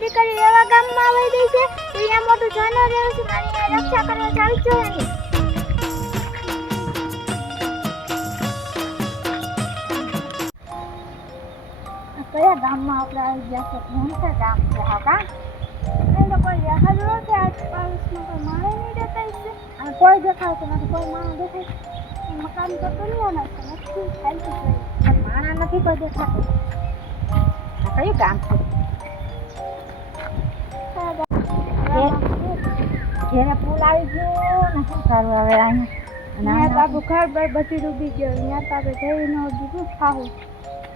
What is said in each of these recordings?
દીકરી એવા ગામમાં આવી ગઈ છે કે અહીંયા મોટું જાનવર રહ્યું છે, મારી રક્ષા કરવા ચાલી જવાની. કયા ગામમાં આપણે આવી ગયા છે? ભણતા ગામ છે. હા કા એ લોકો યાદ ન છે આસપાસમાં કોઈ માણસ નહીં દેખાય છે. આ કોઈ દેખાય નથી, કોઈ માણસ દેખાય. મકાન તો દુનિયાના છે, નથી ખાલી છે, માણસ નથી કોઈ દેખાતો. આ કયું ગામ છે? ઘેરે પુલ આવી ગયો ને શું કરવું હવે? અહીંયા બાબુ ઘર પર બધી ડૂબી ગયો. અહીંયા તો આપણે જઈ ન દીધું ખાવું.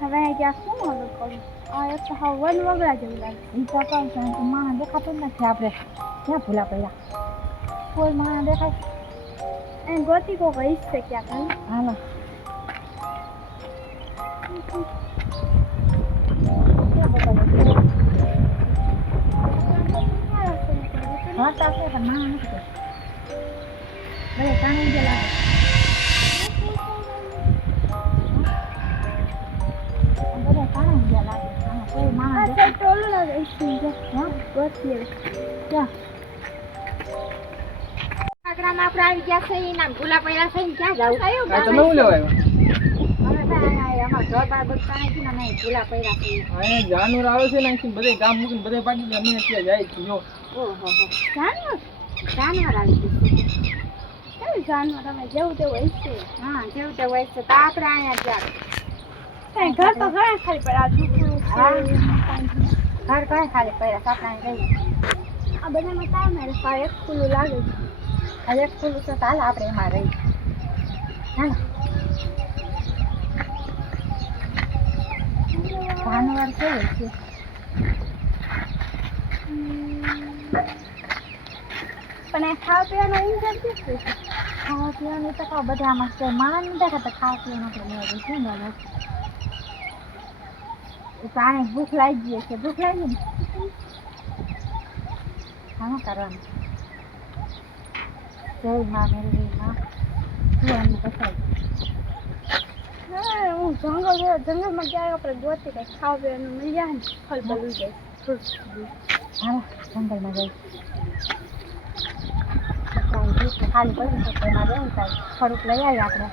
હવે ક્યાં શું મદદ કરું? આ એક તો હવે વન વગડા જેવું લાગે. એ તો કહું છું માણસ દેખાતું નથી. આપણે ક્યાં ભૂલા પડ્યા? કોઈ માણસ દેખાય એ ગોતી કો ગઈ છે ક્યાં કઈ? હાલો હા તો આપણે પણ માણસ નથી. ભલે પાણી જે લાગે બધા પાણી જે લાગે કોઈ માણસ ટોલું લાગે ક્યાં આગ્રામાં આપણે આવી ગયા છે. એના ભૂલા પડ્યા છે. ક્યાં જાવ? તમે શું લેવા આવ્યા? જાનવર આવે છે ને બધે ગામ મૂકીને બધે પાકી ગયા. અમે ત્યાં જાય છે. જો ઓહો જાનવર આવી ગયું. કેવું જાનવર? અમે જેવું તેવું હોય છે. હા જેવું તેવું હોય છે. તો આપણે અહીંયા જાય ઘર તો ઘણા ખાલી પડ્યા. ઘર ઘણા ખાલી પડ્યા. આપણે જઈએ. આ બધામાં ટાઈમ આવે. એક ખુલ્લું લાગે છે. આ એક ખુલ્લું છે તો હાલ આપણે એમાં રહી. હાલો જાનવર કેવું છે? પણ આ ખાવા પીવાનો ઇન્જર શું છે? ખાવા પીવાનું તો કહો બધામાં છે. માણસ નથી દેખાતા. ખાવા પીવાનું આપણે મેળવી છે ને પાણી ભૂખ લાગી ગઈ છે. ભૂખ લાગી ને શું કરવાનું? જય માં મેળવી માં તું એમને બતાવી. હા હું જંગલમાં ક્યાંય આપણે ગોતી કંઈ ખાવા પીવાનું મળી જાય ને ફળ બળી જાય. હા જંગલમાં જઈ ખાલી પડી છે એમાં રહેવું થાય. થોડુંક લઈ આવીએ આપણે.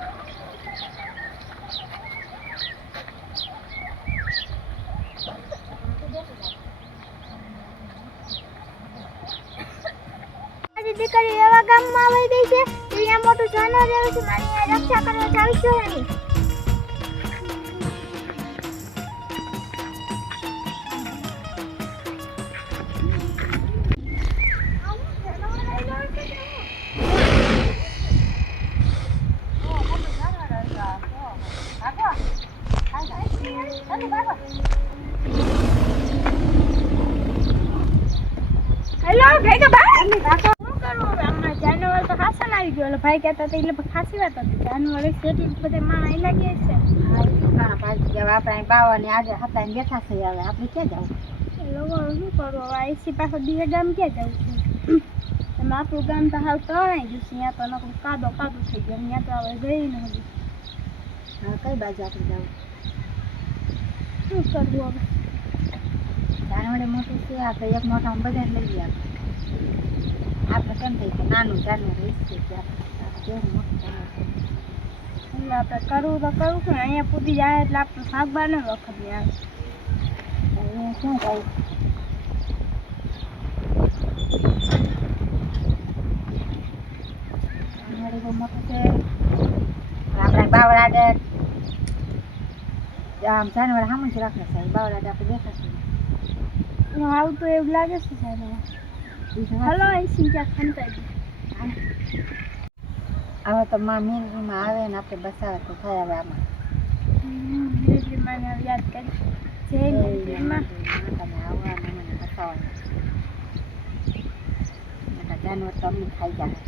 દીકરી એવા ગામમાં આવી ગઈ છે કે અહીંયા મોટું જાનવર રહ્યું છે, મારી રક્ષા કરવા ચાલી જવાની. હેલો ભેગા ભાઈ જાનવર તો ખાસા આવી ગયો. ભાઈ કહેતા હતા એટલે ખાસી વાત હતી. જાનવર સેટી બધે માં આવી લાગી છે. હા ભાઈ હવે આપણે બાવાની આજે હતા ને બેઠા છે. હવે આપણે ક્યાં જવું? લોકો શું કરવું હવે? એસી પાસે બીજા ગામ ક્યાં જવું છે? એમાં આપણું ગામ તો હાલ તણાઈ ગયું છે. ત્યાં તો નકરું કાદો થઈ ગયો. ત્યાં તો હવે જઈ ને હજી. હા કઈ બાજુ આપણે જવું? શું કરવું હવે? જાનવર મોટું છે. આપણે એક મોટા બધા લઈ ગયા. આપણે કેમ થઈ કે નાનું જાનવર છે કે કેવું મોટું જાનવર છે. એટલે આપણે કરવું તો કરવું છું. અહીંયા પૂરી જાય એટલે આપણે શાકભાર ને વખત ને આવે. અહીંયા શું થાય? જાનવર બહુ મોટું છે. આપણે બાવળા આમ જાનવર સામે જ રાખે છે. બાવળા આપણે દેખાશે આવું તો એવું લાગે છે જાનવર. હલો અહીં ક્યાં ખંતાઈ હવે તો માં મીનમાં આવે ને આપણે બસાવે તો થાય. હવે આમાં મીનમાં યાદ કરી જય મીનમાં તમે આવવા મને બસાવવાના જાનવર તો અમને ખાઈ જાય.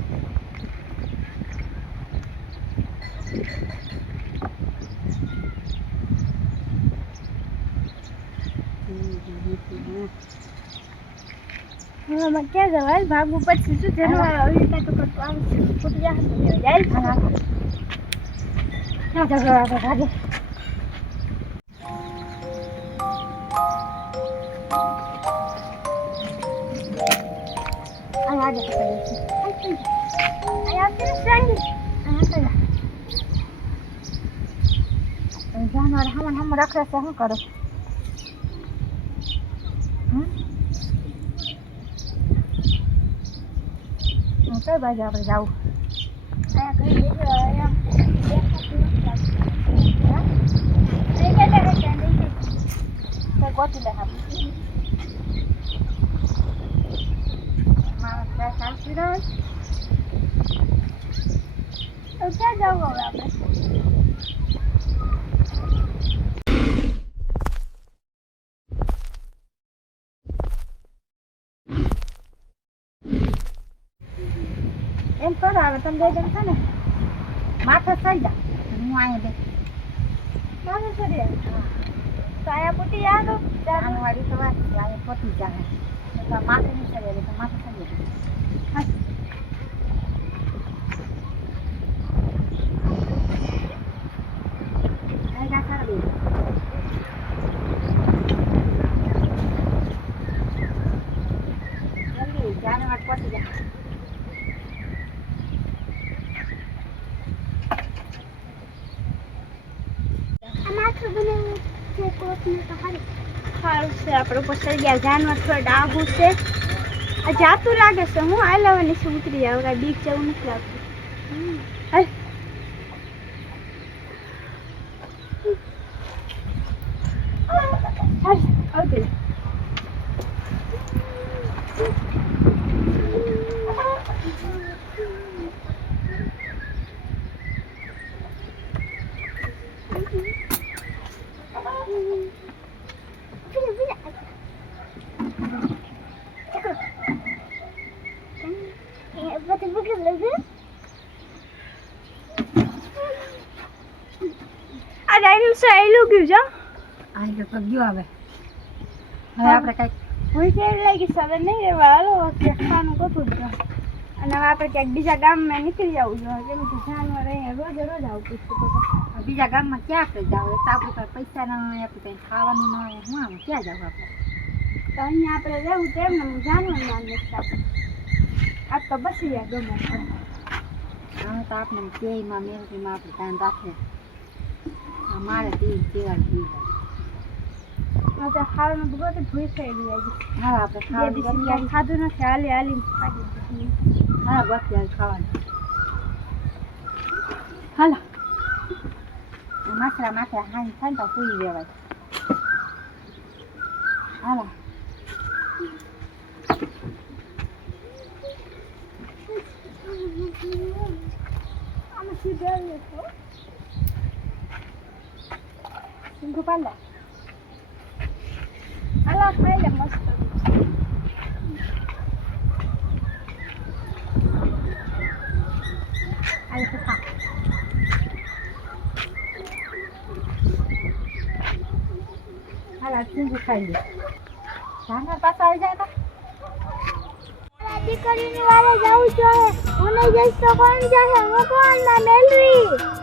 હા ક્યાં જવાય? ભાગવું પછી શું જાનવર આવી રીતે તો કરતું આવશે. ફૂટી જાય તો જાય ક્યાં જવા આપણે ભાગે. આજે પકડી છે અહીંયા આવતી ને ફ્રેન્ડ અહીંયા તો જાનવર હમ રખડે છે શું કરો કઈ બાજુ આપણે જવું અહીંયા કઈ દેજો અહીંયા ગોતી લે માણસ ચાલતી રહ્યો તો ક્યાં જવું હવે આપણે એમ કરો હવે તમે બે જણ છે ને માથે થઈ જા હું અહીંયા બે માથે ચડી આવી તો અહીંયા પૂટી યાદ જાનવાળી તો વાત છે અહીંયા પોતી જાય એટલે માથે નહીં ચડી તો માથે ચડી જલ્દી જાનવાર પોતી જાય સારું છે આપણે ઉપર ચડી ગયા જાનવર થોડું ડાઘું છે આ જાતું લાગે છે હું આ લેવાની છે ઉતરી જાવ કાંઈ બીક જેવું નથી લાગતું ઓકે આ ડાયનોસર ગયું છે આ લોકો ગયો હવે આપણે કઈક ભૂખ એવી લાગી છે હવે નહીં રહેવા હાલો ખાવાનું ગોતું જ અને હવે આપણે ક્યાંક બીજા ગામમાં નીકળી જવું જોઈએ કેમ કે જાનવર અહીંયા રોજ આવતું છે બીજા ગામમાં ક્યાં આપણે જાવ તો આપણી પાસે પૈસા ના હોય આપણે કંઈ ખાવાનું ના હોય હું આમ ક્યાં જાવ આપણે તો અહીંયા આપણે રહેવું તેમ ને જાનવર ના નથી આ તો બસી ગયા ગમે હવે તો આપણે કેમાં મેલરીમાં આપણે ધ્યાન રાખીએ મારે જેવા ખાવાનું બધું ભૂઈ થઈ ગઈ હા આપણે ખાધું નથી હાલી હા બસ યાર ખાવાનું હાલો માથરા માથે હાઈ થાય ને તો પૂરી દેવાય હાલો આમાં સીધા સિંગુ પાલા અલા ખાઈ લે મસ્ત આલે તો ખા હાલા સિંગુ ખાઈ લે જાનવર પાછા આવી જાય તો દીકરીની વારે જાઉં જોઈએ હું નહીં જઈશ તો કોણ જશે હું કોણ ના મેલરી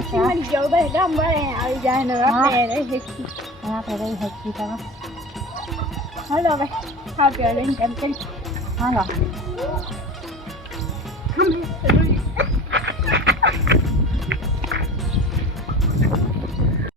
પછી મળી જાવ ભાઈ ગામ વાળા આવી જાય ને આપણે રહી શકીએ આપણે રહી શકીએ તમે હાલો ભાઈ ખાવ પીવા લઈને કેમ કરી હાલો